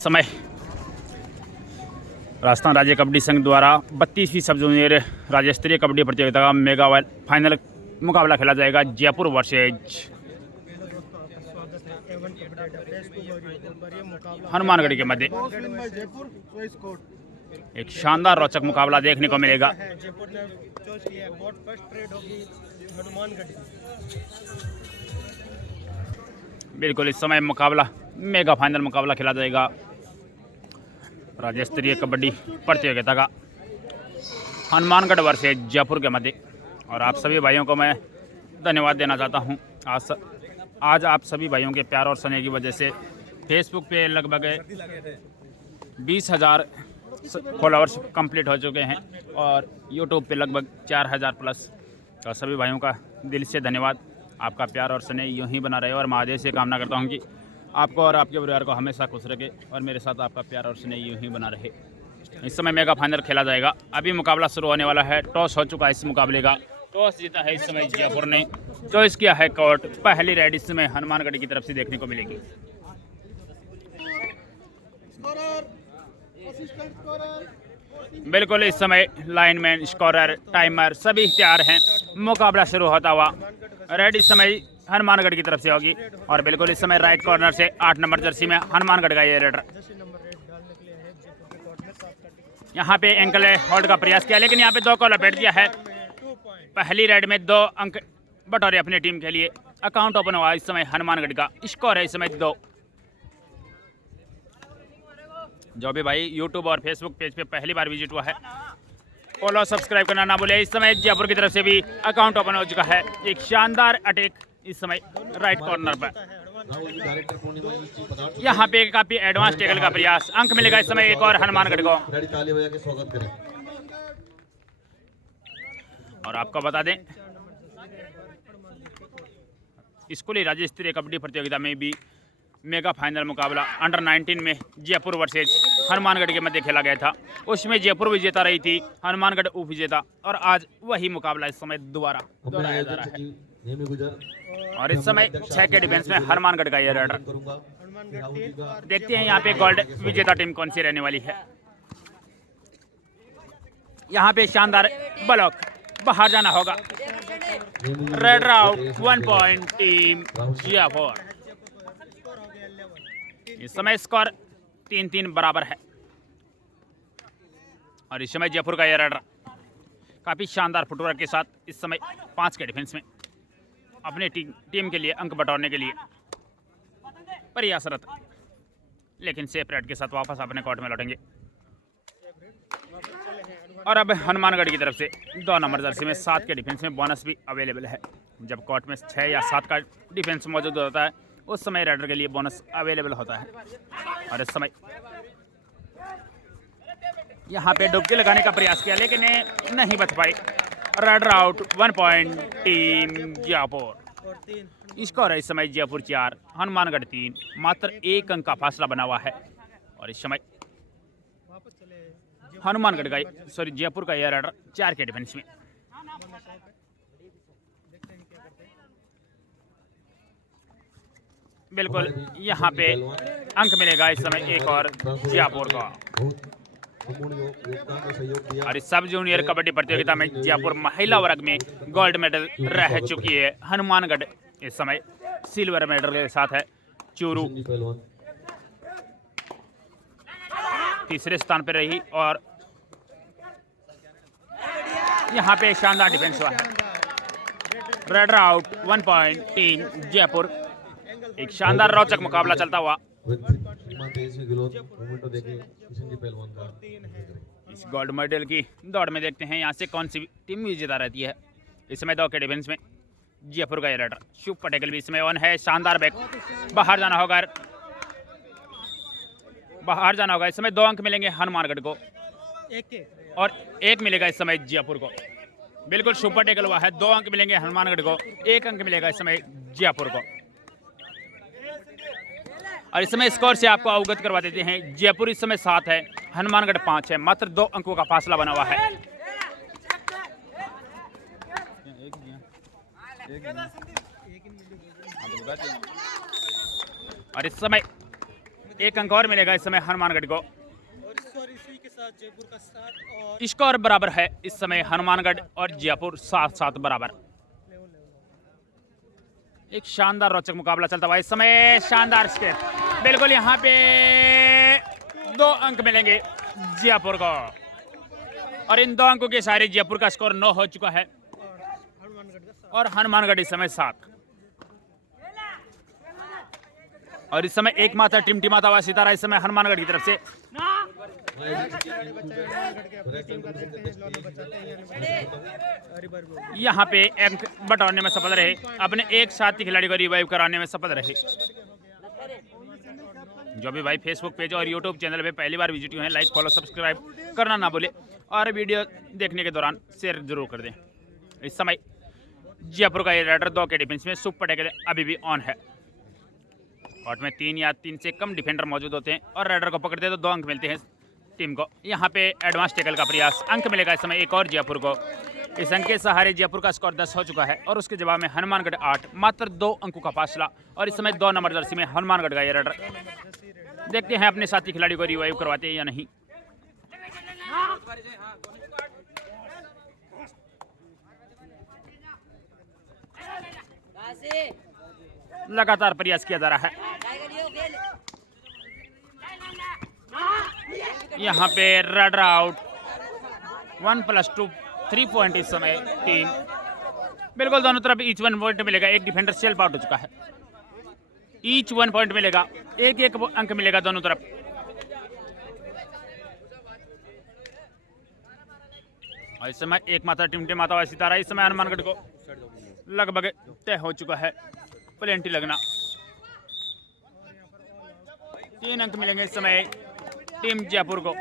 समय राजस्थान राज्य कबड्डी संघ द्वारा 32वीं सब जूनियर राज्य स्तरीय कबड्डी प्रतियोगिता का मेगा फाइनल मुकाबला खेला जाएगा जयपुर वर्सेज हनुमानगढ़ के मध्य। एक शानदार रोचक मुकाबला देखने को मिलेगा। बिल्कुल इस समय मुकाबला मेगा फाइनल मुकाबला खेला जाएगा राज्य स्तरीय कबड्डी प्रतियोगिता का हनुमानगढ़ वर्सेज जयपुर के मध्य। और आप सभी भाइयों को मैं धन्यवाद देना चाहता हूं। आज आप सभी भाइयों के प्यार और स्नेह की वजह से फेसबुक पे लगभग 20,000 फॉलोअर्स कंप्लीट हो चुके हैं और यूट्यूब पे लगभग 4,000 प्लस। तो सभी भाइयों का दिल से धन्यवाद। आपका प्यार और स्नेह यूँ ही बना रहे और महादेव से कामना करता हूँ कि आपको और आपके परिवार को हमेशा खुश रखे और मेरे साथ आपका प्यार और स्नेह यूँ ही बना रहे। इस समय मेगा फाइनल खेला जाएगा। अभी मुकाबला शुरू होने वाला है। टॉस हो चुका है इस मुकाबले का। टॉस जीता है इस समय जयपुर ने। चॉइस किया है कोर्ट। पहली रेड इस समय हनुमानगढ़ की तरफ से देखने को मिलेगी। बिल्कुल इस समय लाइनमैन, स्कोरर, टाइमर सभी तैयार हैं। मुकाबला शुरू होता हुआ रेड इस समय हनुमानगढ़ की तरफ से होगी। और बिल्कुल इस समय राइट कॉर्नर से 8 नंबर जर्सी में हनुमानगढ़ का ये रेडर यहाँ पे एंकल होल्ड का प्रयास किया, लेकिन यहाँ पे 2 को लपेट दिया है। पहली रेड में 2 अंक बटोरे अपनी टीम के लिए। अकाउंट ओपन हुआ इस समय हनुमानगढ़ का। स्कोर है इस समय 2। जो भी भाई यूट्यूब और फेसबुक पेज पे पहली बार विजिट हुआ है, फॉलो सब्सक्राइब करना ना भूले। इस समय जयपुर की तरफ से भी अकाउंट ओपन हो चुका है। एक शानदार अटैक इस समय राइट कॉर्नर पर। यहाँ पे काफी एडवांस टेकल का प्रयास। अंक मिलेगा इस समय एक और हनुमानगढ़ को। और आपको बता दें स्कूली राज्य स्तरीय कबड्डी प्रतियोगिता में भी मेगा फाइनल मुकाबला अंडर 19 में जयपुर वर्सेज हनुमानगढ़ के मध्य खेला गया था। उसमें जयपुर विजेता रही थी, हनुमानगढ़ उप विजेता। और आज वही मुकाबला इस समय दोबारा दोहराया जा रहा है। और इस समय 6 के डिफेंस में हनुमानगढ़ का यह रेडर। देखते हैं यहाँ पे गोल्ड विजेता टीम कौन सी रहने वाली है। यहाँ पे शानदार ब्लॉक, बाहर जाना होगा। Red out 1 point team Jaipur. इस समय स्कोर 3-3 बराबर है। और इस समय जयपुर का यह रेडर काफी शानदार फुटवर्क के साथ इस समय 5 के डिफेंस में अपने टीम के लिए अंक बटोरने के लिए प्रयासरत, लेकिन सेफ रेड के साथ वापस अपने कोर्ट में लौटेंगे। और अब हनुमानगढ़ की तरफ से 2 नंबर जर्सी में 7 के डिफेंस में बोनस भी अवेलेबल है। जब कोर्ट में 6 या 7 का डिफेंस मौजूद होता है उस समय रेडर के लिए बोनस अवेलेबल होता है। और इस समय यहाँ पे डुबकी लगाने का प्रयास किया, लेकिन नहीं बच पाई। Raider out 1 point team Jaipur. Score है इस समय जयपुर 4 हनुमानगढ़ 3। मात्र 1 अंक का फासला बना हुआ है। और इस समय हनुमानगढ़ का जयपुर का यह रेडर 4 के डिफेंस में। बिल्कुल यहाँ पे अंक मिलेगा इस समय एक और जयपुर का। और इस सब जूनियर कबड्डी प्रतियोगिता में जयपुर महिला वर्ग में गोल्ड मेडल रह चुकी है। हनुमानगढ़ इस समय सिल्वर मेडल के साथ है। चूरू तीसरे स्थान पर रही। और यहाँ पे शानदार डिफेंस हुआ है। Raider out 1 point team Jaipur. एक शानदार रोचक मुकाबला चलता हुआ इस गोल्ड मेडल की दौड़ में देखते हैं यहाँ से कौन सी टीम विजेता रहती है। इस समय 2 के डिफेंस में जयपुर का ये रेडर। शुभ पटेल भी इसमें ऑन है। शानदार बैक, बाहर जाना होगा, बाहर जाना होगा। इस समय 2 अंक मिलेंगे हनुमानगढ़ को और 1 मिलेगा इस समय जयपुर को। बिल्कुल शुभ पटेल हुआ है। 2 अंक मिलेंगे हनुमानगढ़ को, 1 अंक मिलेगा इस समय जयपुर को। और इस समय स्कोर से आपको अवगत करवा देते हैं। जयपुर इस समय 7 है, हनुमानगढ़ 5 है। मात्र 2 अंकों का फासला बना हुआ है। और इस समय एक अंक और मिलेगा इस समय हनुमानगढ़ को। और स्कोर इसी के साथ जयपुर का 7 और स्कोर बराबर है इस समय हनुमानगढ़ और जयपुर 7-7 बराबर। एक शानदार रोचक मुकाबला चलता हुआ इस समय, शानदार स्टेप। बिल्कुल यहाँ पे 2 अंक मिलेंगे जयपुर को और इन 2 अंकों के सारे जयपुर का स्कोर 9 हो चुका है और हनुमानगढ़ इस समय 7। और इस समय एकमात्र टिमटिमाता हुआ सितारा इस समय हनुमानगढ़ की तरफ से। यहाँ पे अंक बटोरने में सफल रहे, अपने एक साथी खिलाड़ी को रिवाइव कराने में सफल रहे। जो भी भाई फेसबुक पेज और यूट्यूब चैनल पे पहली बार विजिट हुए हैं, लाइक फॉलो सब्सक्राइब करना ना भूले और वीडियो देखने के दौरान शेयर जरूर कर दें। इस समय जयपुर का ये राइडर 2 के डिफेंस में सुख पटे के लिए अभी भी ऑन है। कोर्ट में 3 या 3 से कम डिफेंडर मौजूद होते हैं और राइडर को पकड़ते हैं तो 2 अंक मिलते हैं टीम को। यहाँ पे एडवांस टेकल का प्रयास, अंक मिलेगा इस समय एक और जयपुर को। इस अंक के सहारे जयपुर का स्कोर 10 हो चुका है और उसके जवाब में हनुमानगढ़ 8, मात्र 2 अंकों का फासला। और इस समय 2 नंबर जर्सी में हनुमानगढ़ का ये राइडर। देखते हैं अपने साथी खिलाड़ी को रिवाइव करवाते हैं या नहीं। लगातार प्रयास किया जा रहा है। यहाँ पे राइडर आउट, 1+2 3 पॉइंट इस समय टीम। बिल्कुल दोनों तरफ ईच 1 पॉइंट मिलेगा। एक डिफेंडर सेल्फ आउट हो चुका है। ईच 1 पॉइंट मिलेगा, एक अंक मिलेगा दोनों तरफ। और इस समय एकमात्र टिमटिमाता हुआ सितारा इस समय हनुमानगढ़ को लगभग तय हो चुका है प्लेंटी लगना। 3 अंक मिलेंगे इस समय टीम जयपुर को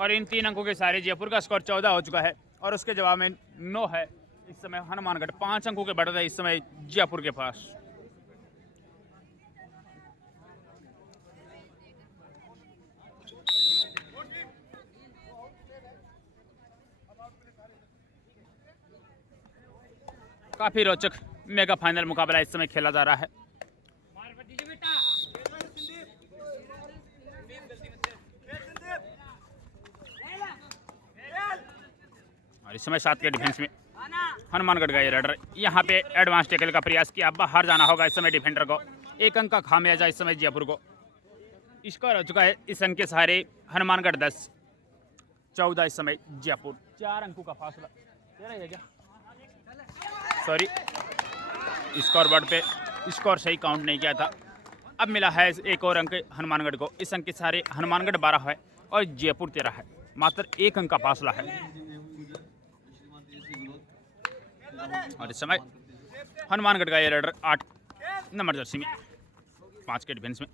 और इन 3 अंकों के सारे जयपुर का स्कोर 14 हो चुका है और उसके जवाब में 9 है इस समय हनुमानगढ़। 5 अंकों के बढ़त है इस समय जयपुर के पास। काफी रोचक मेगा फाइनल मुकाबला इस समय खेला जा रहा है। और इस समय 7 के डिफेंस में हनुमानगढ़ का ये राइडर। यहाँ पे एडवांस टेकल का प्रयास किया, बाहर जाना होगा इस समय डिफेंडर को। 1 अंक का खामियाजा इस समय जयपुर को। स्कोर हो चुका है इस अंक के सहारे हनुमानगढ़ 10, 14 इस समय जयपुर। 4 अंकों का फासला। सॉरी, स्कोर बोर्ड पे स्कोर सही काउंट नहीं किया था। अब मिला है एक और अंक हनुमानगढ़ को। इस अंक के सारे हनुमानगढ़ 12 है और जयपुर 13 है। मात्र 1 अंक का फासला है। और इस समय हनुमानगढ़ का ये राइडर 8 नंबर जर्सी में, 5 के डिफेंस में।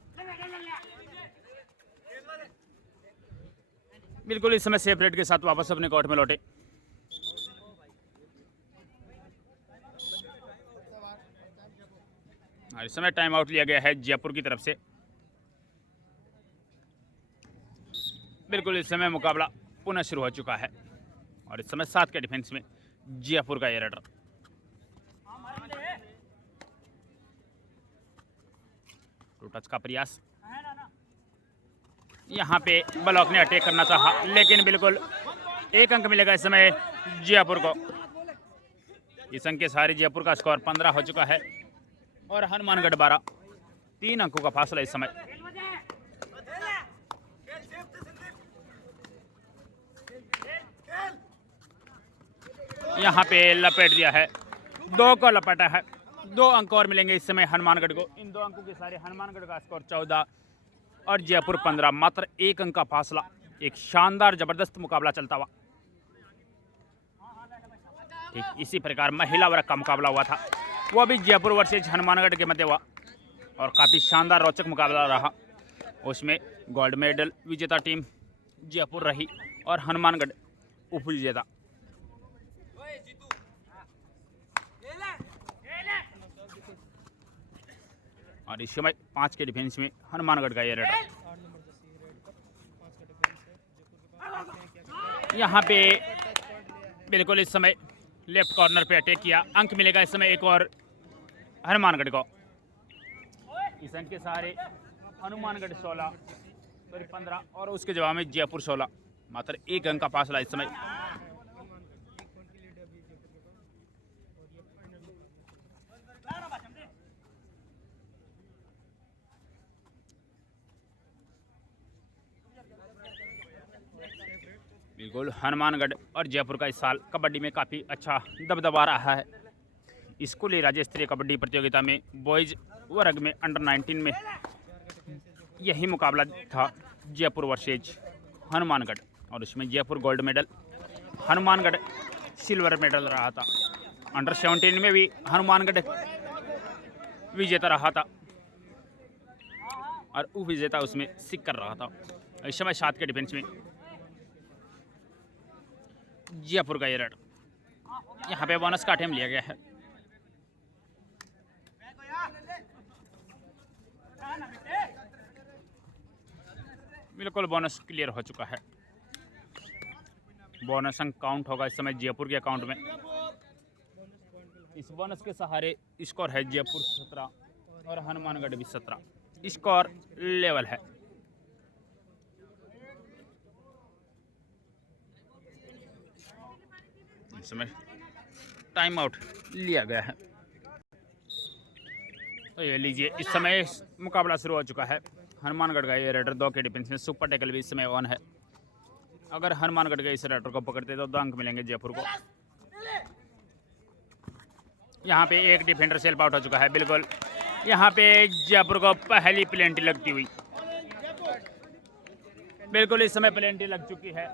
बिल्कुल इस समय सेफ रेट के साथ वापस अपने कोर्ट में लौटे। और इस समय टाइम आउट लिया गया है जयपुर की तरफ से। बिल्कुल इस समय मुकाबला पुनः शुरू हो चुका है और इस समय 7 के डिफेंस में जयपुर का ये राइडर। टू टच का प्रयास, यहाँ पे ब्लॉक ने अटैक करना चाहा लेकिन बिल्कुल 1 अंक मिलेगा इस समय जयपुर को। इस अंक के सारे जयपुर का स्कोर 15 हो चुका है और हनुमानगढ़ 12। 3 अंकों का फासला इस समय। यहाँ पे लपेट दिया है, 2 को लपेटा है। 2 अंक और मिलेंगे इस समय हनुमानगढ़ को। इन 2 अंकों के सारे हनुमानगढ़ का स्कोर 14 और जयपुर 15। मात्र 1 अंक का फासला। एक शानदार जबरदस्त मुकाबला चलता हुआ। ठीक इसी प्रकार महिला वर्ग का मुकाबला हुआ था, वो भी जयपुर वर्सेज हनुमानगढ़ के मध्य हुआ और काफ़ी शानदार रोचक मुकाबला रहा। उसमें गोल्ड मेडल विजेता टीम जयपुर रही और हनुमानगढ़ उप विजेता। और इस समय 5 के डिफेंस में हनुमानगढ़ का ये राइडर। यहाँ पे बिल्कुल इस समय लेफ्ट कॉर्नर पे अटैक किया। अंक मिलेगा इस समय एक और हनुमानगढ़ को। इस अंक के सहारे हनुमानगढ़ 16 सॉरी 15 और उसके जवाब में जयपुर 16। मात्र 1 अंक का फासला इस समय। बिल्कुल हनुमानगढ़ और जयपुर का इस साल कबड्डी में काफ़ी अच्छा दबदबा रहा है। स्कूली राज्य स्तरीय कबड्डी प्रतियोगिता में बॉयज वर्ग में अंडर 19 में यही मुकाबला था, जयपुर वर्सेज हनुमानगढ़, और उसमें Jaipur gold medal, Hanumangarh silver medal रहा था। अंडर 17 में भी हनुमानगढ़ विजेता रहा था और उपविजेता उसमें सिक्कर रहा था। इस समय 7 के डिफेंस में जयपुर का ये रेड, यहाँ पे बोनस का अटेम्प्ट लिया गया है। बिल्कुल बोनस क्लियर हो चुका है। बोनस अंक काउंट होगा इस समय जयपुर के अकाउंट में। इस बोनस के सहारे स्कोर है जयपुर 17 और हनुमानगढ़ भी 17, स्कोर लेवल है। इस समय टाइम आउट लिया गया है। तो ये लीजिए, इस समय मुकाबला शुरू हो चुका है। हनुमानगढ़ का ये रेडर 2 के डिफेंस में सुपर टैकल भी इस समय ऑन है। अगर हनुमानगढ़ के इस रेडर को पकड़ते तो 2 अंक मिलेंगे जयपुर को। यहाँ पे एक डिफेंडर सेल्फ आउट हो चुका है। बिल्कुल यहाँ पे जयपुर को पहली प्लेंटी लगती हुई, बिल्कुल इस समय प्लेंटी लग चुकी है।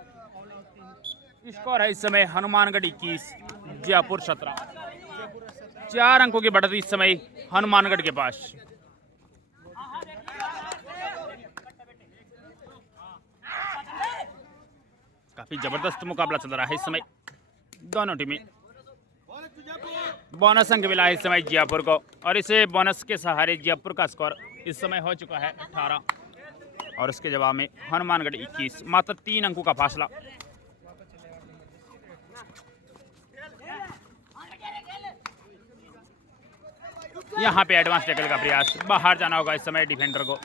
स्कोर है इस समय हनुमानगढ़ 21 जयपुर 17। 4 अंकों की बढ़त इस समय हनुमानगढ़ के पास। काफी जबरदस्त मुकाबला चल रहा है इस समय दोनों टीमें। बोनस अंक मिला है इस समय जयपुर को और इसे बोनस के सहारे जयपुर का स्कोर इस समय हो चुका है 18 और उसके जवाब में हनुमानगढ़ 21। मात्र 3 अंकों का फासला। यहाँ पे एडवांस टैकल का प्रयास, बाहर जाना होगा इस समय डिफेंडर को।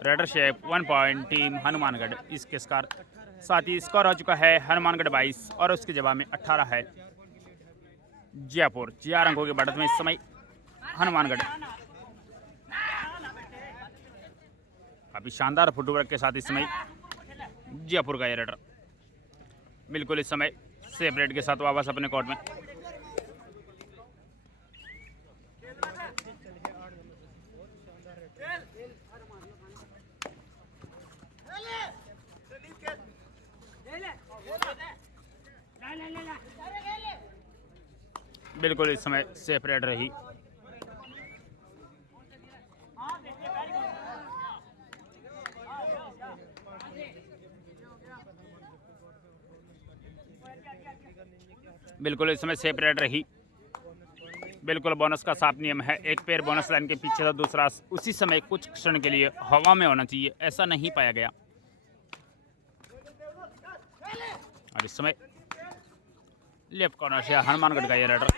Raider shape 1 point team Hanumangarh. इसके साथ ही स्कोर हो चुका है हनुमानगढ़ 22 और उसके जवाब में 18 है जयपुर। 4 अंकों की बढ़त में इस समय हनुमानगढ़। काफी शानदार फुटवर्क के साथ इस समय जयपुर का ये रेडर बिल्कुल इस समय सेपरेट के साथ वापस अपने कोर्ट में। बिल्कुल इस समय सेपरेट रही। बिल्कुल इस समय सेपरेट रही। बिल्कुल बोनस का साफ नियम है, एक पैर बोनस लाइन के पीछे था, दूसरा उसी समय कुछ क्षण के लिए हवा में होना चाहिए, ऐसा नहीं पाया गया। और इस समय लेफ्ट कॉर्नर से हनुमानगढ़ का ये रेडर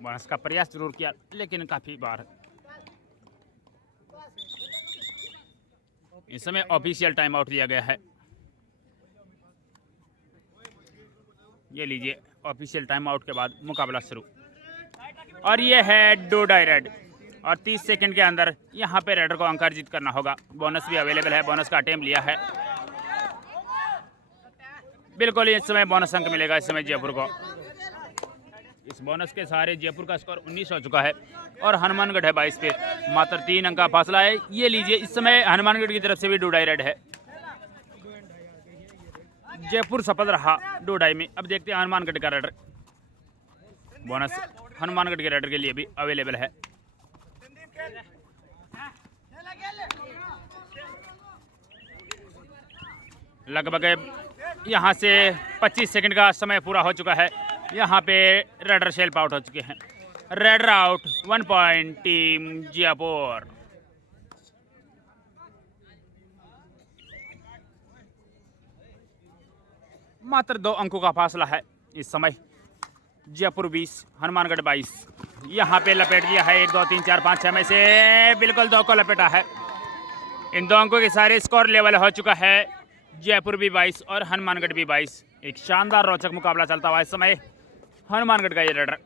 बोनस का प्रयास जरूर किया लेकिन काफी बार। इस समय ऑफिशियल टाइम आउट लिया गया है। ये लीजिए, ऑफिशियल टाइम आउट के बाद मुकाबला शुरू। और ये है डो डाई रेड और 30 सेकंड के अंदर यहाँ पे रेडर को अंक अर्जित करना होगा। बोनस भी अवेलेबल है, बोनस का अटेम्प्ट लिया है। बिल्कुल इस समय बोनस अंक मिलेगा इस समय जयपुर को। इस बोनस के सहारे जयपुर का स्कोर 19 हो चुका है और हनुमानगढ़ है 22 पे। मात्र 3 अंक का फासला है। ये लीजिए, इस समय हनुमानगढ़ की तरफ से भी डोडाई रेड है। जयपुर सफल रहा डोडाई में। अब देखते हैं हनुमानगढ़ का रेडर। बोनस हनुमानगढ़ के रेडर के लिए भी अवेलेबल है। लगभग यहाँ से 25 सेकंड का समय पूरा हो चुका है। यहाँ पे रेडर शेल्फ आउट हो चुके हैं। Raider out, 1 point team Jaipur. मात्र 2 अंकों का फासला है इस समय। जयपुर 20 हनुमानगढ़ 22। यहाँ पे लपेट दिया है 1 2 3 4 5 6 में से बिल्कुल 2 को लपेटा है। इन 2 अंकों के सारे स्कोर लेवल हो चुका है। जयपुर भी 22 और हनुमानगढ़ भी 22। एक शानदार रोचक मुकाबला चलता हुआ इस समय हनुमानगढ़ का ये रेडर।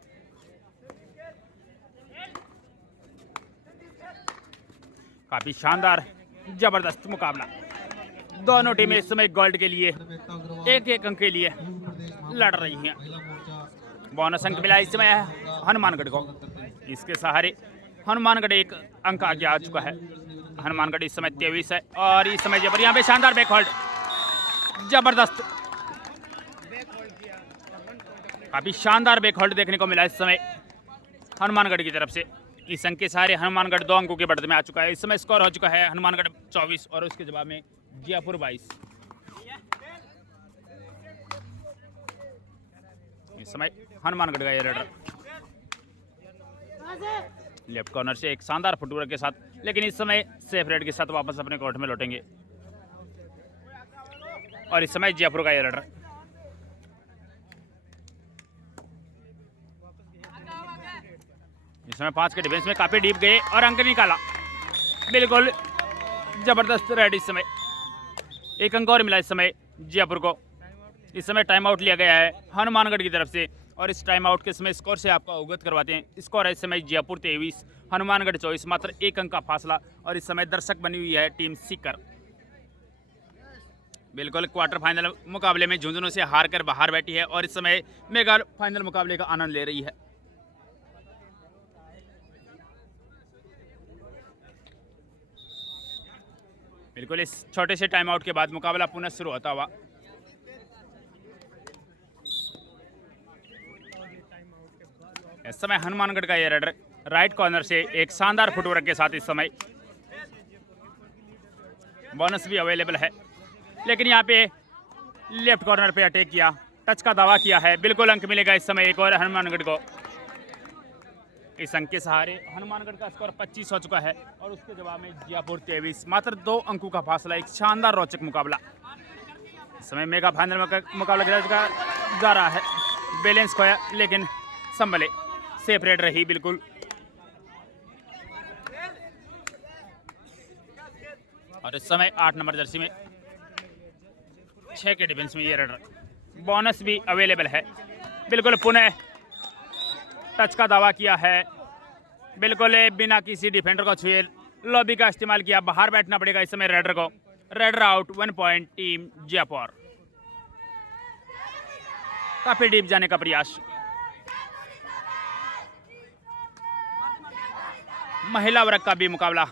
काफी शानदार जबरदस्त मुकाबला। दोनों टीमें इस समय गोल्ड के लिए 1-1 अंक के लिए लड़ रही हैं। बोनस अंक मिला इस समय हनुमानगढ़ को। इसके सहारे हनुमानगढ़ 1 अंक आगे आ चुका है। हनुमानगढ़ इस समय 23 है और इस समय जबर यहाँ पे शानदार बैक होल्ड, जबरदस्त काफी शानदार बैक होल्ड देखने को मिला इस समय हनुमानगढ़ की तरफ से। इस अंक के सहारे हनुमानगढ़ 2 अंकों के बढ़त में आ चुका है। इस समय स्कोर हो चुका है हनुमानगढ़ 24 और उसके जवाब में जयपुर 22। इस समय हनुमानगढ़ का ये रेडर लेफ्ट कॉर्नर से एक शानदार फुटवर्क के साथ, लेकिन इस समय सेफ रेड के साथ वापस अपने कोर्ट में लौटेंगे। और इस समय जयपुर का ये रेडर इस समय 5 के डिफेंस में काफी डीप गए और अंक निकाला। बिल्कुल जबरदस्त रेड। इस समय 1 अंक और मिला इस समय जयपुर को। इस समय टाइम आउट लिया गया है हनुमानगढ़ की तरफ से और इस टाइम आउट के समय स्कोर से आपको अवगत करवाते हैं। स्कोर है इस समय जयपुर 23 हनुमानगढ़ 24, मात्र 1 अंक का फासला। और इस समय दर्शक बनी हुई है टीम सीकर। बिल्कुल क्वार्टर फाइनल मुकाबले में झुंझुनू से हार कर बाहर बैठी है और इस समय मेगा फाइनल मुकाबले का आनंद ले रही है। बिल्कुल इस छोटे से टाइम आउट के बाद मुकाबला पुनः शुरू होता हुआ। इस समय हनुमानगढ़ का ये रेडर राइट कॉर्नर से एक शानदार फुटवर्क के साथ इस समय बोनस भी अवेलेबल है, लेकिन यहाँ पे लेफ्ट कॉर्नर पे अटैक किया, टच का दावा किया है। बिल्कुल अंक मिलेगा इस समय एक और हनुमानगढ़ को। इस अंक के सहारे हनुमानगढ़ का स्कोर 25 हो चुका है और उसके जवाब में जयपुर 23, मात्र 2 अंकों का फासला। एक शानदार रोचक मुकाबला इस समय मेगा फाइनल मुकाबला खेला जा रहा है। बैलेंस खोया लेकिन संभले, सेफ रेड रही बिल्कुल। और इस समय 8 नंबर जर्सी में 6 के डिफेंस में ये रेडर बोनस भी अवेलेबल है। बिल्कुल पुनः टच का दावा किया है। बिल्कुल बिना किसी डिफेंडर को छुए लॉबी का इस्तेमाल किया। बाहर बैठना पड़ेगा इस समय रेडर को। Raider out, 1 point team Jaipur. काफी डीप जाने का प्रयास। महिला वर्ग का भी मुकाबला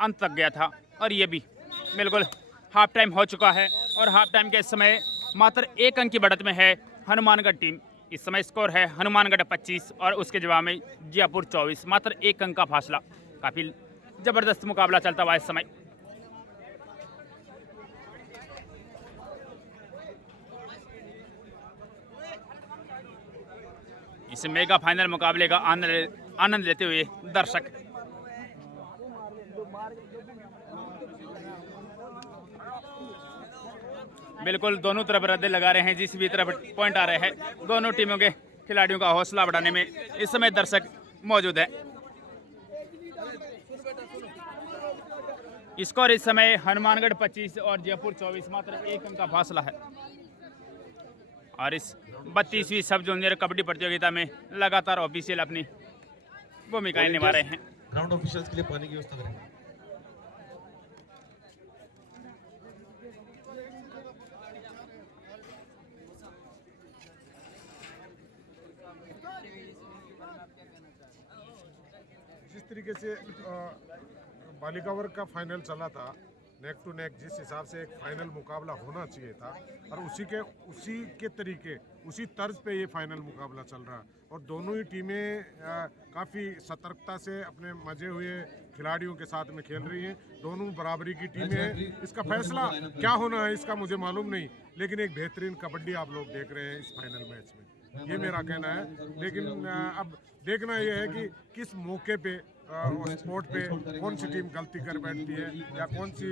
अंत तक गया था और ये भी बिल्कुल हाफ टाइम हो चुका है और हाफ टाइम के समय मात्र 1 अंक की बढ़त में है हनुमानगढ़ टीम। इस समय स्कोर है हनुमानगढ़ 25 और उसके जवाब में जयपुर 24, मात्र 1 अंक का फासला। काफी जबरदस्त मुकाबला चलता हुआ इस समय। इस मेगा फाइनल मुकाबले का आनंद लेते हुए दर्शक बिल्कुल दोनों तरफ रद्दे लगा रहे हैं। जिस भी तरफ पॉइंट आ रहे हैं दोनों टीमों के खिलाड़ियों का हौसला बढ़ाने में इस समय दर्शक मौजूद है। स्कोर इस समय हनुमानगढ़ 25 और जयपुर 24, मात्र 1 अंक का फासला है। और इस 32वीं सब जूनियर कबड्डी प्रतियोगिता में लगातार ऑफिशियल अपनी भूमिकाएं निभा रहे हैं। ग्राउंड ऑफिशियल्स के लिए पानी की व्यवस्था करें। जिस तरीके से बालिका वर्ग का फाइनल चला था, नेक टू नेक, जिस हिसाब से एक फाइनल मुकाबला होना चाहिए था और उसी के तरीके उसी तर्ज पे ये फाइनल मुकाबला चल रहा है। और दोनों ही टीमें काफ़ी सतर्कता से अपने मजे हुए खिलाड़ियों के साथ में खेल रही हैं। दोनों बराबरी की टीमें हैं। इसका फैसला क्या होना है इसका मुझे मालूम नहीं, लेकिन एक बेहतरीन कबड्डी आप लोग देख रहे हैं इस फाइनल मैच में, ये मेरा कहना है। लेकिन अब देखना यह है कि किस मौके पे स्पोर्ट पे कौन सी टीम गलती कर बैठती है या कौन सी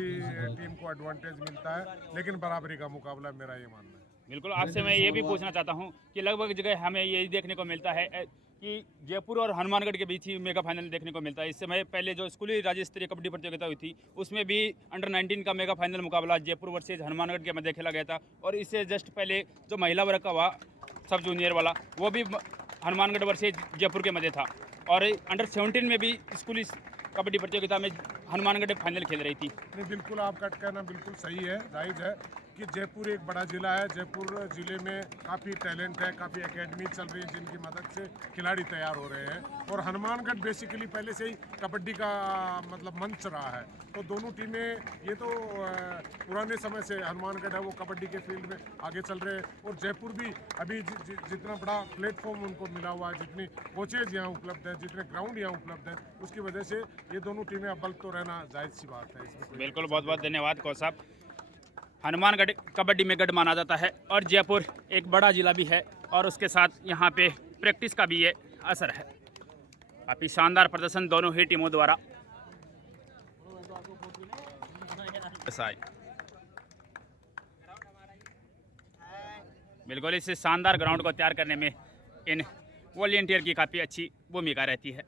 टीम को एडवांटेज मिलता है, लेकिन बराबरी का मुकाबला मेरा ये मानना है। बिल्कुल आपसे मैं ये भी पूछना चाहता हूँ कि लगभग जगह हमें ये देखने को मिलता है कि जयपुर और हनुमानगढ़ के बीच ही मेगा फाइनल देखने को मिलता है। इस समय पहले जो स्कूली राज्य स्तरीय कबड्डी प्रतियोगिता हुई थी उसमें भी अंडर 19 का मेगा फाइनल मुकाबला जयपुर वर्सेज हनुमानगढ़ के मध्य खेला गया था, और इससे जस्ट पहले जो महिला वर्ग का हुआ सब जूनियर वाला वो भी हनुमानगढ़ वर्सेज जयपुर के मध्य था, और अंडर 17 में भी स्कूली कबड्डी प्रतियोगिता में हनुमानगढ़ फाइनल खेल रही थी। नहीं, बिल्कुल आपका कहना बिल्कुल सही है, जायज़ है कि जयपुर एक बड़ा ज़िला है। जयपुर ज़िले में काफ़ी टैलेंट है, काफ़ी एकेडमी चल रही है जिनकी मदद से खिलाड़ी तैयार हो रहे हैं, और हनुमानगढ़ बेसिकली पहले से ही कबड्डी का मतलब मंच रहा है। तो दोनों टीमें ये तो पुराने समय से हनुमानगढ़ है वो कबड्डी के फील्ड में आगे चल रहे हैं, और जयपुर भी अभी जितना बड़ा प्लेटफॉर्म उनको मिला हुआ है, जितनी कोचेज यहाँ उपलब्ध है, जितने ग्राउंड यहाँ उपलब्ध है, उसकी वजह से ये दोनों टीमें अव्वल तो रहना जायज़ सी बात है। इसमें कोई बिल्कुल, बहुत बहुत धन्यवाद कोच साहब। हनुमानगढ़ कबड्डी में गढ़ माना जाता है, और जयपुर एक बड़ा ज़िला भी है, और उसके साथ यहाँ पे प्रैक्टिस का भी ये असर है। काफ़ी शानदार प्रदर्शन दोनों ही टीमों द्वारा। बिल्कुल, इस शानदार ग्राउंड को तैयार करने में इन वॉलंटियर की काफ़ी अच्छी भूमिका रहती है।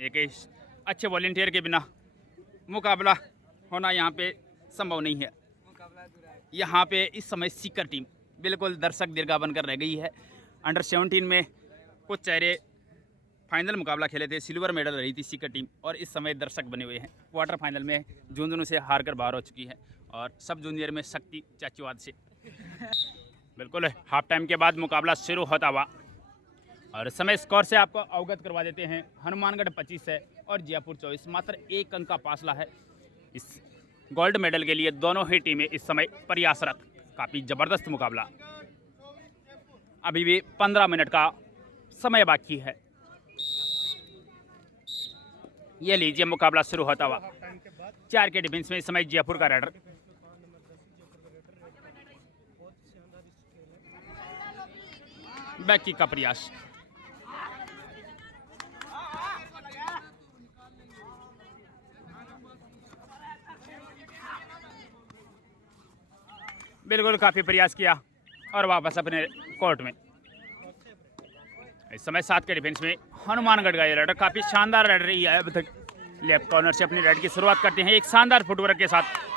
एक अच्छे वॉलंटियर के बिना मुकाबला होना यहाँ पे संभव नहीं है। यहाँ पे इस समय सीकर टीम बिल्कुल दर्शक दीर्घा बनकर रह गई है। अंडर 17 में कुछ चेहरे फाइनल मुकाबला खेले थे, सिल्वर मेडल रही थी सीकर टीम, और इस समय दर्शक बने हुए हैं। क्वार्टर फाइनल में झुंझुनू से हार कर बाहर हो चुकी है, और सब जूनियर में शक्ति चाचीवाद से। बिल्कुल, हाफ टाइम के बाद मुकाबला शुरू होता हुआ, और समय स्कोर से आपको अवगत करवा देते हैं। हनुमानगढ़ 25 है और जयपुर 24, मात्र 1 अंक का फासला है इस गोल्ड मेडल के लिए। दोनों ही टीमें इस समय प्रयासरत। काफ़ी ज़बरदस्त मुकाबला। अभी भी 15 मिनट का समय बाकी है। ये लीजिए मुकाबला शुरू होता हुआ। 4 के डिफेंस में इस समय जयपुर का रेडर। बैक किक का प्रयास। बिल्कुल, काफ़ी प्रयास किया और वापस अपने कोर्ट में। इस समय 7 के डिफेंस में हनुमानगढ़ का ये रेडर काफ़ी शानदार रेडर रही है अब तक। लेफ्ट कॉर्नर से अपनी रेड की शुरुआत करते हैं एक शानदार फुटवर्क के साथ।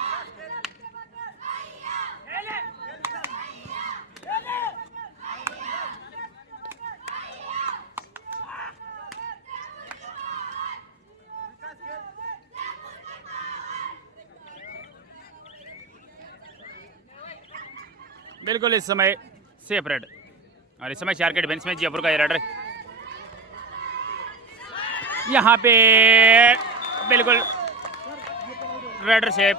बिल्कुल, इस समय सेफ रेड, और इस समय 4 के डिफेंस में जयपुर का ये रेडर। यहाँ पे बिल्कुल रेडर से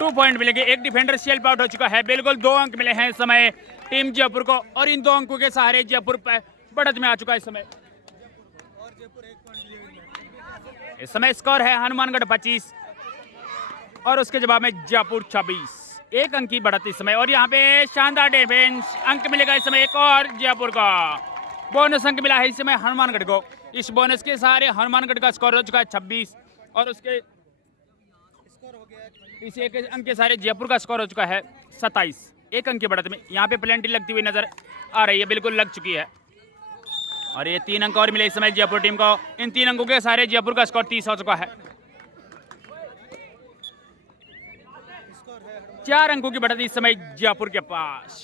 2 पॉइंट मिलेंगे। एक डिफेंडर सेल्फ आउट हो चुका है। बिल्कुल 2 अंक मिले हैं इस समय टीम जयपुर को, और इन 2 अंकों के सहारे जयपुर बढ़त में आ चुका है इस समय। इस समय स्कोर है हनुमानगढ़ 25 और उसके जवाब में जयपुर 26। 1 अंक की बढ़त इस समय, और यहाँ पे शानदार डिफेंस। अंक मिलेगा इस समय एक और जयपुर का। बोनस अंक मिला है इस समय हनुमानगढ़ को। इस बोनस के सहारे हनुमानगढ़ का स्कोर हो चुका है 26, और उसके इस 1 अंक के सहारे जयपुर का स्कोर हो चुका है 27। 1 अंक की बढ़त में यहाँ पे प्लेंटी लगती हुई नजर आ रही है। बिल्कुल लग चुकी है, और ये 3 अंक और मिले इस समय जयपुर टीम को। इन 3 अंकों के सहारे जयपुर का स्कोर 30 हो चुका है। 4 अंकों की बढ़त इस समय जयपुर के पास।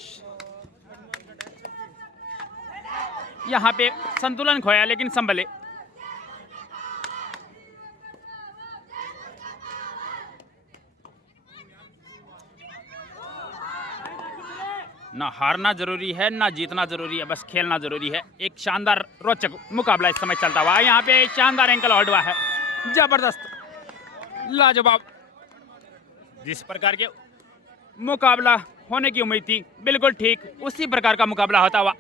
यहाँ पे संतुलन खोया लेकिन संभले। ना हारना जरूरी है, ना जीतना जरूरी है, बस खेलना जरूरी है। एक शानदार रोचक मुकाबला इस समय चलता हुआ। यहाँ पे शानदार एंकल होल्ड हुआ है, जबरदस्त, लाजवाब। जिस प्रकार के मुकाबला होने की उम्मीद थी, बिल्कुल ठीक उसी प्रकार का मुकाबला होता हुआ।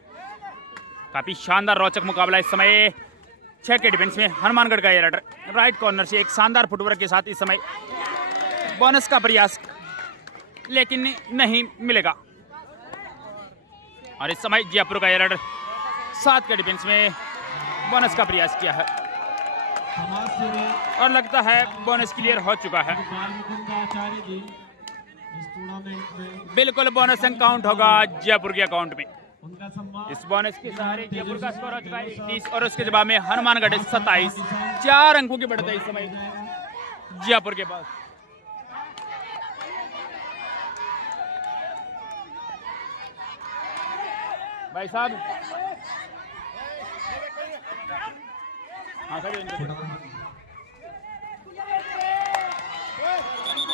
काफ़ी शानदार रोचक मुकाबला इस समय। 6 के डिफेंस में हनुमानगढ़ का ये रेडर राइट कॉर्नर से एक शानदार फुटवर्क के साथ इस समय बोनस का प्रयास, लेकिन नहीं मिलेगा। और इस समय जयपुर का ये रेडर 7 के डिफेंस में बोनस का प्रयास किया है, और लगता है बोनस क्लियर हो चुका है। बिल्कुल बोनस अंक काउंट होगा जयपुर के अकाउंट में। इस बोनस के सहारे जयपुर का स्कोर हो चुका है 21 और उसके जवाब में हनुमानगढ़ 27। 4 अंकों की बढ़त है इस समय जयपुर के पास। भाई साहब, हाँ सर,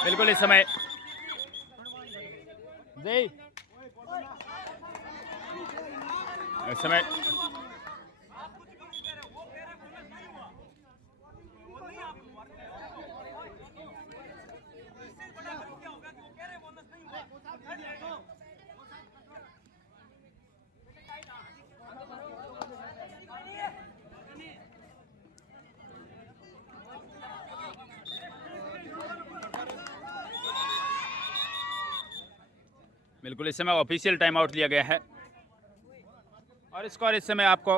बिल्कुल इस समय इस समय बिल्कुल इस समय ऑफिशियल टाइम आउट लिया गया है और स्कोर इस समय आपको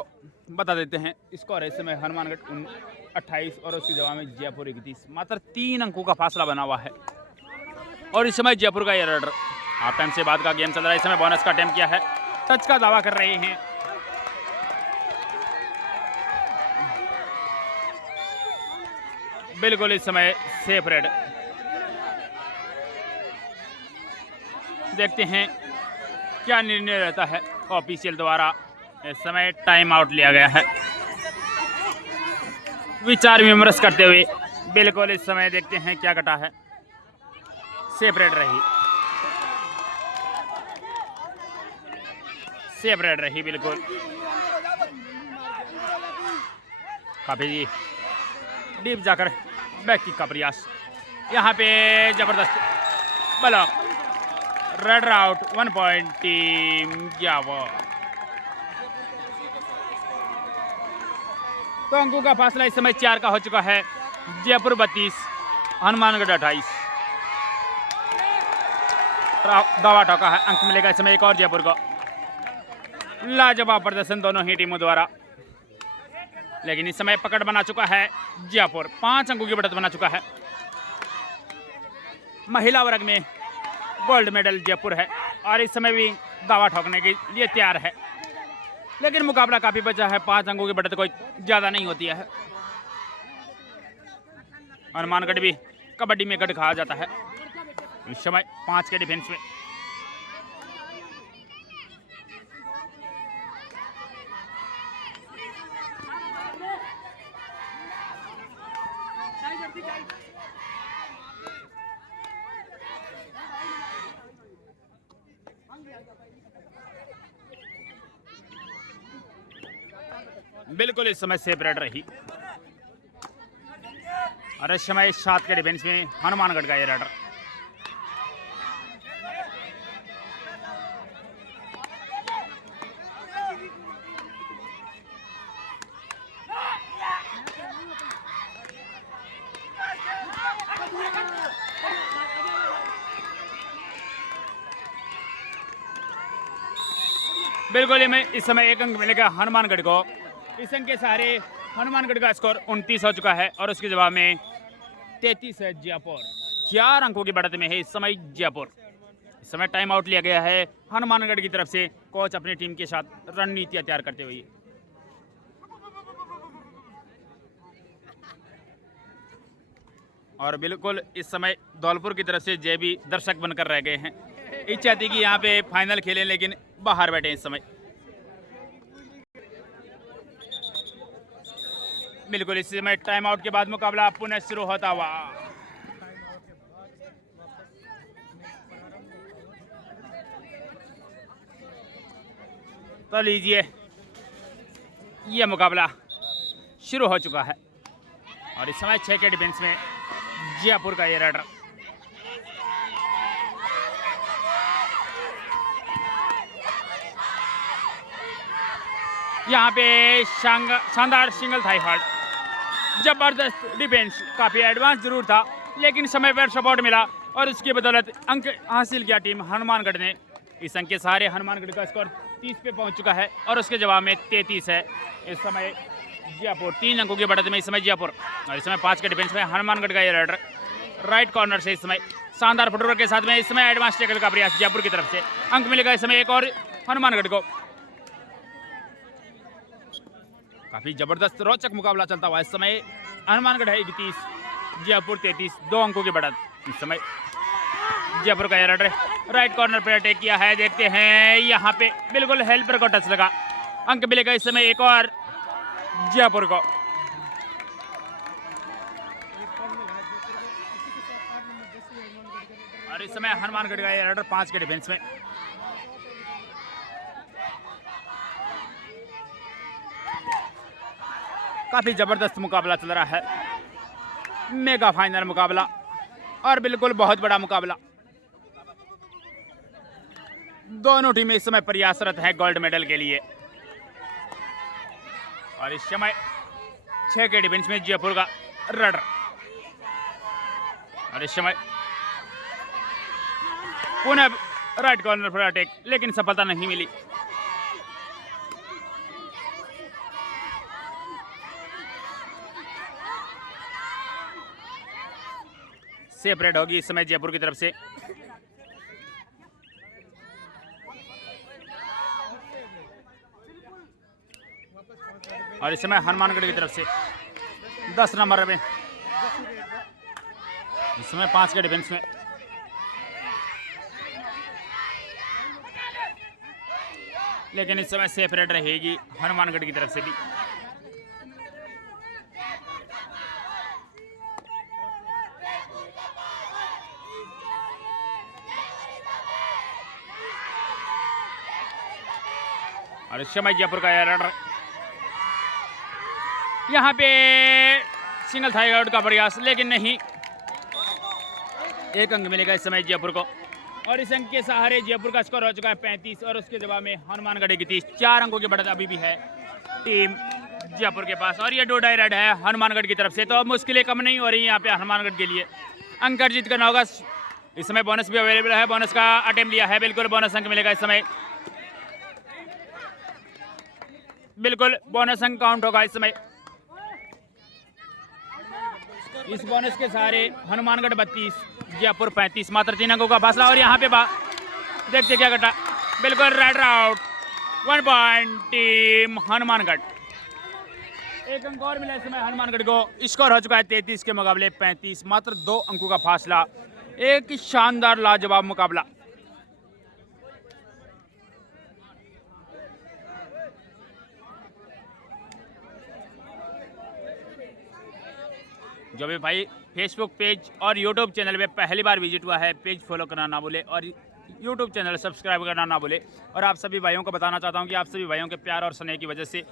बता देते हैं। स्कोर है इस समय हनुमानगढ़ 28 और उसके जवाब में जयपुर 31। मात्र 3 अंकों का फासला बना हुआ है और इस समय जयपुर का ये रडर हाफ टाइम से बाद का गेम चल रहा है। इस समय बोनस का अटेम्प्ट किया है, टच का दावा कर रहे हैं। बिल्कुल इस समय सेफ रेड। देखते हैं क्या निर्णय रहता है ऑफिशियल द्वारा। इस समय टाइम आउट लिया गया है विचार विमर्श करते हुए। बिल्कुल इस समय देखते हैं क्या घटा है। सेफ रेड रही, सेफ रेड रही बिल्कुल। काफी जी डीप जाकर बैक किक का प्रयास, यहाँ पे जबरदस्त block. Red out 1 point team Jaipur. तो अंकों का फासला इस समय 4 का हो चुका है। जयपुर 32 हनुमानगढ़ 28। दावा ठोका है, अंक मिलेगा इस समय एक और जयपुर को। लाजवाब प्रदर्शन दोनों ही टीमों द्वारा, लेकिन इस समय पकड़ बना चुका है जयपुर। 5 अंकों की बढ़त बना चुका है। महिला वर्ग में गोल्ड मेडल जयपुर है और इस समय भी दावा ठोकने के लिए तैयार है, लेकिन मुकाबला काफी बचा है। 5 अंकों की बढ़त कोई ज्यादा नहीं होती है। हनुमानगढ़ भी कबड्डी में गढ़ कहा जाता है। इस समय 5 के डिफेंस में बिल्कुल इस समय सेफ रेड रही और इस समय 7 के डिफेंस में हनुमानगढ़ का ये रेडर। बिल्कुल इस समय 1 अंक मिलेगा हनुमानगढ़ को। इस अंक के सहारे हनुमानगढ़ का स्कोर 29 हो चुका है और उसके जवाब में 33 है जयपुर। 4 अंकों की बढ़त में है इस समय जयपुर। इस समय टाइम आउट लिया गया है हनुमानगढ़ की तरफ से। कोच अपनी टीम के साथ रणनीतियां तैयार करते हुए। और बिल्कुल इस समय धौलपुर की तरफ से जय भी दर्शक बनकर रह गए हैं। इच्छा थी कि यहाँ पे फाइनल खेलें, लेकिन बाहर बैठे इस समय। बिल्कुल इस समय टाइम आउट के बाद मुकाबला पुनः शुरू होता हुआ। तो लीजिए, ये मुकाबला शुरू हो चुका है और इस समय 6 के डिफेंस में जयपुर का ये रेडर। यहाँ पे शानदार सिंगल थाई हॉल्ट, जबरदस्त डिफेंस। काफी एडवांस जरूर था, लेकिन समय पर सपोर्ट मिला और उसकी बदौलत अंक हासिल किया टीम हनुमानगढ़ ने। इस अंक के सहारे हनुमानगढ़ का स्कोर 30 पे पहुंच चुका है और उसके जवाब में 33 है इस समय जयपुर। 3 अंकों की बढ़त में इस समय जयपुर और इस समय 5 के डिफेंस में हनुमानगढ़ का ये रेडर। राइट कॉर्नर से इस समय शानदार फुटवर्क के साथ में इस समय एडवांस टैकल का प्रयास जयपुर की तरफ से। अंक मिलेगा इस समय एक और हनुमानगढ़ को। काफ़ी ज़बरदस्त रोचक मुकाबला चलता हुआ इस समय। हनुमानगढ़ है 31, जयपुर 33, 2 अंकों की बढ़त इस समय। जयपुर का एयर राइट कॉर्नर पर अटैक किया है, देखते हैं यहाँ पे बिल्कुल हेल्पर को टच लगा, अंक मिलेगा इस समय एक और जयपुर को। और इस समय हनुमानगढ़ का एयर 5 के डिफेंस में। काफी जबरदस्त मुकाबला चल रहा है, मेगा फाइनल मुकाबला और बिल्कुल बहुत बड़ा मुकाबला। दोनों टीमें इस समय प्रयासरत है गोल्ड मेडल के लिए। और इस समय 6 के डिफेंस में जयपुर का रडर। और इस समय पुनः राइट कॉर्नर पर अटैक, लेकिन सफलता नहीं मिली। सेपरेट होगी इस समय जयपुर की तरफ से। और इस समय हनुमानगढ़ की तरफ से 10 नंबर में इस समय 5 के डिफेंस में। लेकिन इस समय सेपरेट रहेगी हनुमानगढ़ की तरफ से भी। और इस समय जयपुर का एयर यहाँ पे सिंगल थाई आउट का प्रयास, लेकिन नहीं। एक अंक मिलेगा इस समय जयपुर को। और इस अंक के सहारे जयपुर का स्कोर हो चुका है 35 और उसके जवाब में हनुमानगढ़ की 30। 4 अंकों की बढ़त अभी भी है टीम जयपुर के पास। और ये 2 डाई रेड है हनुमानगढ़ की तरफ से, तो मुश्किलें कम नहीं हो रही यहाँ पे हनुमानगढ़ के लिए। अंक अर्जित करना होगा। इस समय बोनस भी अवेलेबल है, बोनस का अटेम्प्ट लिया है, बिल्कुल बोनस अंक मिलेगा इस समय। बिल्कुल बोनस अंक काउंट होगा इस समय। इस बोनस के सहारे हनुमानगढ़ 32, जयपुर 35, मात्र 3 अंकों का फासला। और यहाँ पे देखते क्या घटा, बिल्कुल red out. 1 point team Hanumangarh. एक अंक और मिला इस समय हनुमानगढ़ को। स्कोर हो चुका है 33 के मुकाबले 35, मात्र 2 अंकों का फासला। एक शानदार लाजवाब मुकाबला। जो भी भाई फेसबुक पेज और यूट्यूब चैनल पे पहली बार विजिट हुआ है, पेज फॉलो करना ना भूले और यूट्यूब चैनल सब्सक्राइब करना ना भूले। और आप सभी भाइयों को बताना चाहता हूं कि आप सभी भाइयों के प्यार और स्नेह की वजह से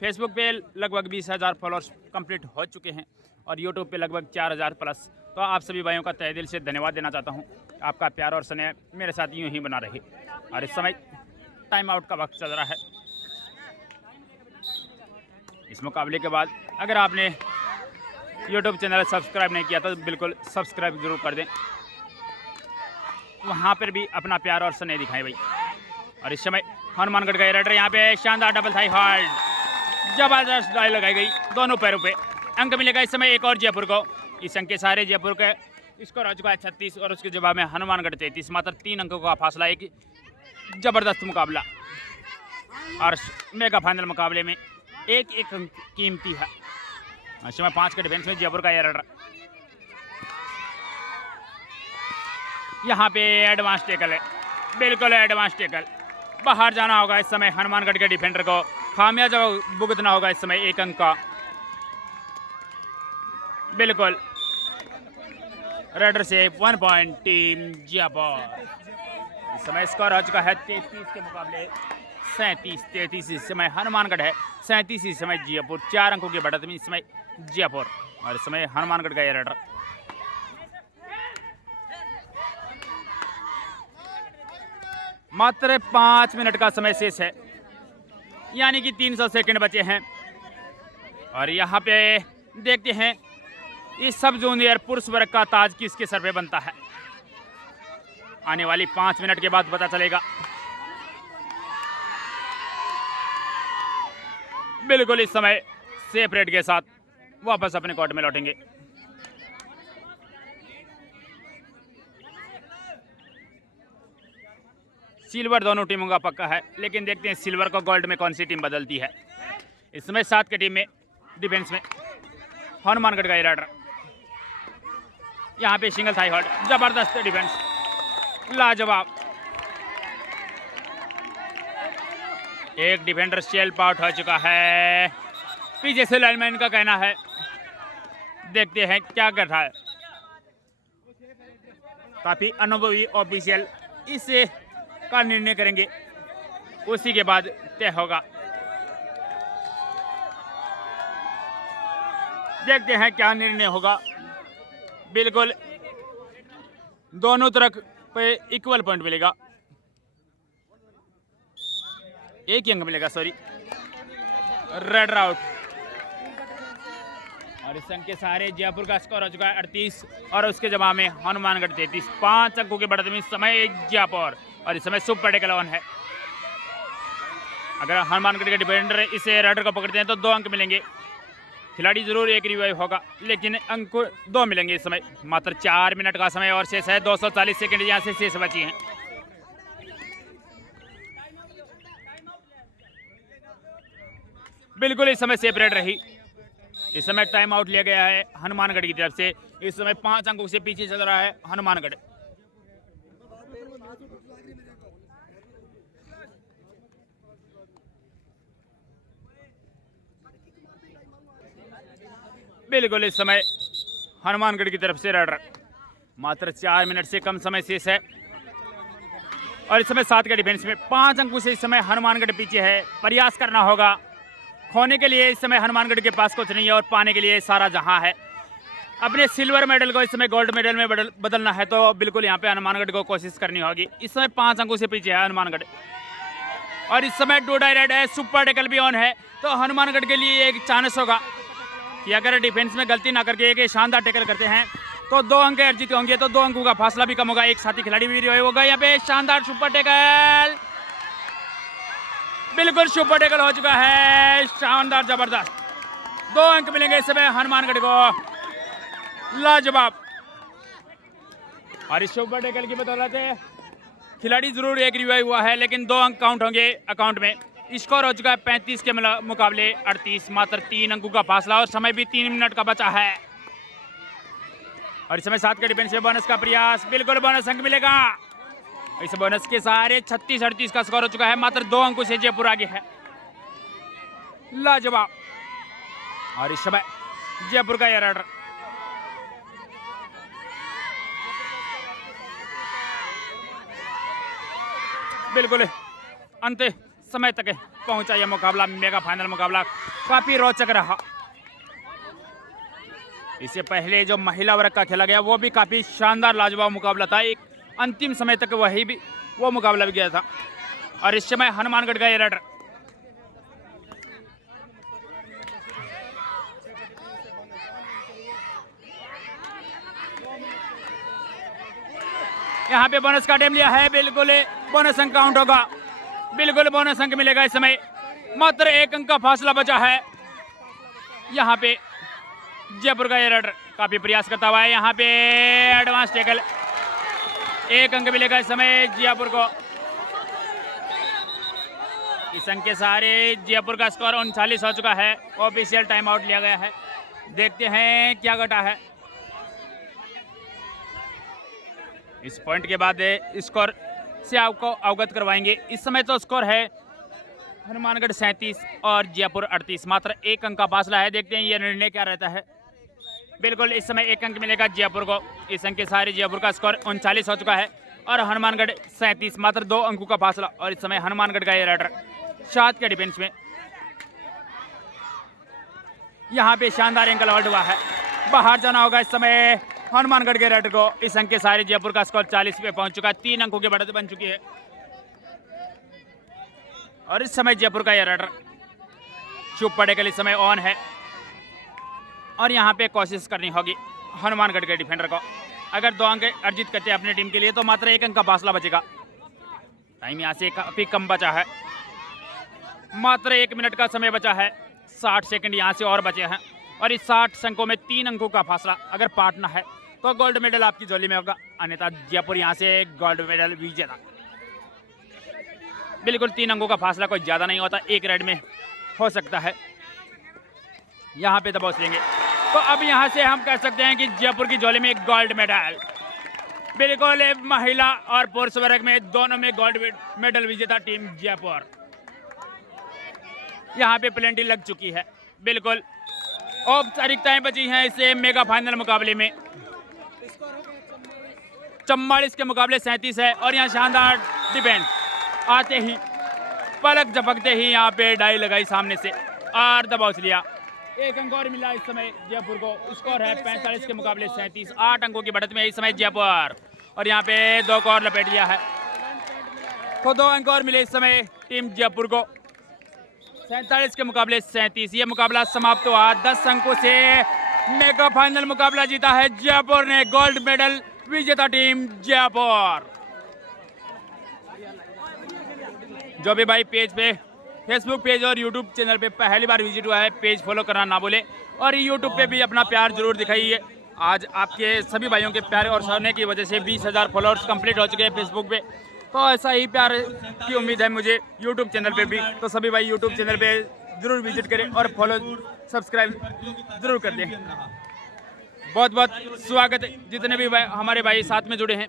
फेसबुक पे लगभग 20,000 फॉलोअर्स कंप्लीट हो चुके हैं और यूट्यूब पे लगभग 4,000 प्लस। तो आप सभी भाइयों का तहे दिल से धन्यवाद देना चाहता हूँ। आपका प्यार और स्नेह मेरे साथ यूँ ही बना रहे। और इस समय टाइम आउट का वक्त चल रहा है। इस मुकाबले के बाद अगर आपने यूट्यूब चैनल सब्सक्राइब नहीं किया तो बिल्कुल सब्सक्राइब जरूर कर दें, वहाँ पर भी अपना प्यार और स्नेह दिखाएं भाई। और इस समय हनुमानगढ़ का रेडर यहाँ पे शानदार डबल थाई हॉल्ड, जबरदस्त डाई लगाई गई दोनों पैरों पे। अंक मिलेगा इस समय एक और जयपुर को। इस अंक के सहारे जयपुर का स्कोर हो चुका है 36 और उसके जवाब में हनुमानगढ़ 33, मात्र 3 अंकों का फासला। एक जबरदस्त मुकाबला और मेगा फाइनल मुकाबले में एक एक अंक कीमती है। इस समय 5 के डिफेंस में जयपुर का एयर यहाँ पे एडवांस टेकल है, बिल्कुल एडवांस टेकल। बाहर जाना होगा इस समय हनुमानगढ़ के डिफेंडर को, खामियाजा भुगतना होगा इस समय एक अंक का। बिल्कुल रेडर से 1 पॉइंट टीम जयपुर। इस समय स्कोर हो चुका है 33 के मुकाबले 37। इस समय हनुमानगढ़ है 37, इस समय जयपुर। 4 अंकों की बढ़त में इस समय जयपुर। और इस समय हनुमानगढ़ का एयर रेडर मात्र 5 मिनट का समय शेष है, यानी कि 300 सेकंड बचे हैं। और यहाँ पे देखते हैं इस सब जूनियर पुरुष वर्ग का ताज किसके सर पे बनता है। आने वाली 5 मिनट के बाद पता चलेगा। बिल्कुल इस समय सेपरेट के साथ वापस अपने कोर्ट में लौटेंगे। सिल्वर दोनों टीमों का पक्का है, लेकिन देखते हैं सिल्वर को गोल्ड में कौन सी टीम बदलती है। इस समय 7 की टीम में डिफेंस में हनुमानगढ़ का ये राइडर, यहाँ पे सिंगल थाई होल्ड, जबरदस्त डिफेंस, लाजवाब। एक डिफेंडर सेल्फ आउट हो चुका है, पीछे से लाइनमैन का कहना है, देखते हैं क्या कर रहा है। काफी अनुभवी ऑफिशियल इसे का निर्णय करेंगे, उसी के बाद तय होगा। देखते हैं क्या निर्णय होगा। बिल्कुल दोनों तरफ पे इक्वल पॉइंट मिलेगा, एक ही अंक मिलेगा, सॉरी, रेड आउट। और इस अंक के सहारे जयपुर का स्कोर हो चुका है 38 और उसके जवाब में हनुमानगढ़ 33। 5 अंकों के बढ़त में इस समय जयपुर, और इस समय सुपर टेकल ऑन है। अगर हनुमानगढ़ के डिफेंडर इसे राइडर को पकड़ते हैं तो 2 अंक मिलेंगे। खिलाड़ी जरूर एक रिवाइव होगा, लेकिन अंक 2 मिलेंगे। इस समय मात्र 4 मिनट का समय और शेष है, 240 सेकंड यहाँ से शेष बची हैं। बिल्कुल इस समय सेपरेट रही। इस समय टाइम आउट लिया गया है हनुमानगढ़ की तरफ से। इस समय 5 अंकों से पीछे चल रहा है हनुमानगढ़। बिल्कुल इस समय हनुमानगढ़ की तरफ से राइडर, मात्र 4 मिनट से कम समय शेष है और इस समय 7 के डिफेंस में 5 अंकों से इस समय हनुमानगढ़ पीछे है। प्रयास करना होगा, खोने के लिए इस समय हनुमानगढ़ के पास कुछ नहीं है और पाने के लिए सारा जहां है। अपने सिल्वर मेडल को इस समय गोल्ड मेडल में बदलना है तो बिल्कुल यहाँ पे हनुमानगढ़ को कोशिश करनी होगी। इस समय 5 अंकों से पीछे है हनुमानगढ़ और इस समय 2 डायरेक्ट है, सुपर टेकल भी ऑन है। तो हनुमानगढ़ के लिए एक चांस होगा कि अगर डिफेंस में गलती ना करके एक शानदार टेकल करते हैं तो 2 अंक अर्जित होंगे, तो 2 अंकों का फासला भी कम होगा। एक साथी खिलाड़ी भी रिवाइव होगा। यहाँ पे शानदार सुपर टेकल, बिल्कुल सुपर टेकल हो चुका है, शानदार जबरदस्त। 2 अंक मिलेंगे इस समय हनुमानगढ़ को, लाजवाब। और इस सुपर टेकल की बदौलत खिलाड़ी जरूर एक रिवाइव हुआ है, लेकिन 2 अंक काउंट होंगे अकाउंट में। स्कोर हो चुका है 35 के मुकाबले 38, मात्र 3 अंकों का फासला और समय भी 3 मिनट का बचा है। और इस समय 7 के डिफेंस में बोनस का प्रयास, बिल्कुल बोनस अंक मिलेगा। इस बोनस के सहारे 36-38 का स्कोर हो चुका है, मात्र 2 अंकों से जयपुर आगे है, लाजवाब। और इस समय जयपुर का यह राइडर, बिल्कुल अंत समय तक पहुंचा यह मुकाबला, मेगा फाइनल मुकाबला काफी रोचक रहा। इससे पहले जो महिला वर्ग का खेला गया वो भी काफी शानदार लाजवाब मुकाबला था। एक अंतिम समय तक वो मुकाबला भी गया था। और इस समय हनुमानगढ़ का ये राइडर, यहाँ पे बोनस का टाइम लिया है, बिल्कुल बोनस अंक काउंट होगा, बिल्कुल बोनस अंक मिलेगा। इस समय मात्र 1 अंक का फासला बचा है। यहाँ पे जयपुर का ये राइडर काफी प्रयास करता हुआ है, यहाँ पे एडवांस टेकल, 1 अंक मिलेगा इस समय जयपुर को। इस अंक के सहारे जयपुर का स्कोर 39 हो चुका है। ऑफिशियल टाइम आउट लिया गया है, देखते हैं क्या घटा है। इस पॉइंट के बाद स्कोर से आपको अवगत करवाएंगे। इस समय तो स्कोर है हनुमानगढ़ 37 और जयपुर 38, मात्र 1 अंक का फासला है। देखते हैं यह निर्णय क्या रहता है। बिल्कुल इस समय 1 अंक मिलेगा जयपुर को। इस अंक के सहारे जयपुर का स्कोर 39 हो चुका है और हनुमानगढ़ 37, मात्र 2 अंकों का फासला। और इस समय हनुमानगढ़ का ये राइडर 7 के डिफेंस में, यहाँ पे शानदार एंकल आउट हुआ है, बाहर जाना होगा इस समय हनुमानगढ़ के राइडर को। इस अंक के सहारे जयपुर का स्कोर 40 पे पहुंच चुका है, 3 अंकों की बढ़त बन चुकी है। और इस समय जयपुर का यह राइडर सुपर टेकल इस समय ऑन है और यहाँ पे कोशिश करनी होगी हनुमानगढ़ के डिफेंडर को। अगर 2 अंक अर्जित करते हैं अपनी टीम के लिए तो मात्र 1 अंक का फासला बचेगा। टाइम यहाँ से काफी कम बचा है, मात्र 1 मिनट का समय बचा है, 60 सेकंड यहाँ से और बचे हैं। और इस 60 अंकों में 3 अंकों का फासला अगर पाटना है तो गोल्ड मेडल आपकी झोली में होगा, अन्यथा जयपुर यहाँ से गोल्ड मेडल विजेता। बिल्कुल 3 अंकों का फासला कोई ज़्यादा नहीं होता, एक राइड में हो सकता है। यहाँ पे दबोच लेंगे। तो अब यहाँ से हम कह सकते हैं कि जयपुर की झोली में एक गोल्ड मेडल, बिल्कुल महिला और पुरुष वर्ग में दोनों में गोल्ड मेडल विजेता टीम जयपुर। यहाँ पे प्लेंटी लग चुकी है, बिल्कुल औपचारिकताएं बची हैं इसे मेगा फाइनल मुकाबले में। 44 के मुकाबले 37 है और यहाँ शानदार डिफेंस आते ही पलक झपकते ही यहाँ पे डाई लगाई सामने से और दबोच लिया। एक अंक और मिला इस समय जयपुर को। स्कोर है 45 के मुकाबले 37। 8 अंकों की बढ़त में इस समय जयपुर, और यहाँ पे 2 को और लपेट लिया है। तो 2 अंक और मिले इस समय टीम जयपुर को। 47 के मुकाबले 37। ये मुकाबला समाप्त हुआ। 10 अंकों से मेगा फाइनल मुकाबला जीता है जयपुर ने। गोल्ड मेडल विजेता टीम जयपुर। जो भी भाई पेज पे, फेसबुक पेज और यूट्यूब चैनल पे पहली बार विजिट हुआ है, पेज फॉलो करना ना भूले और यूट्यूब पे भी अपना प्यार जरूर दिखाइए। आज आपके सभी भाइयों के प्यार और सहने की वजह से 20,000 फॉलोअर्स कंप्लीट हो चुके हैं फेसबुक पे। तो ऐसा ही प्यार की उम्मीद है मुझे यूट्यूब चैनल पे भी। तो सभी भाई यूट्यूब चैनल पे जरूर विजिट करें और फॉलो सब्सक्राइब जरूर कर दें। बहुत बहुत स्वागत है जितने भी भाई हमारे भाई साथ में जुड़े हैं।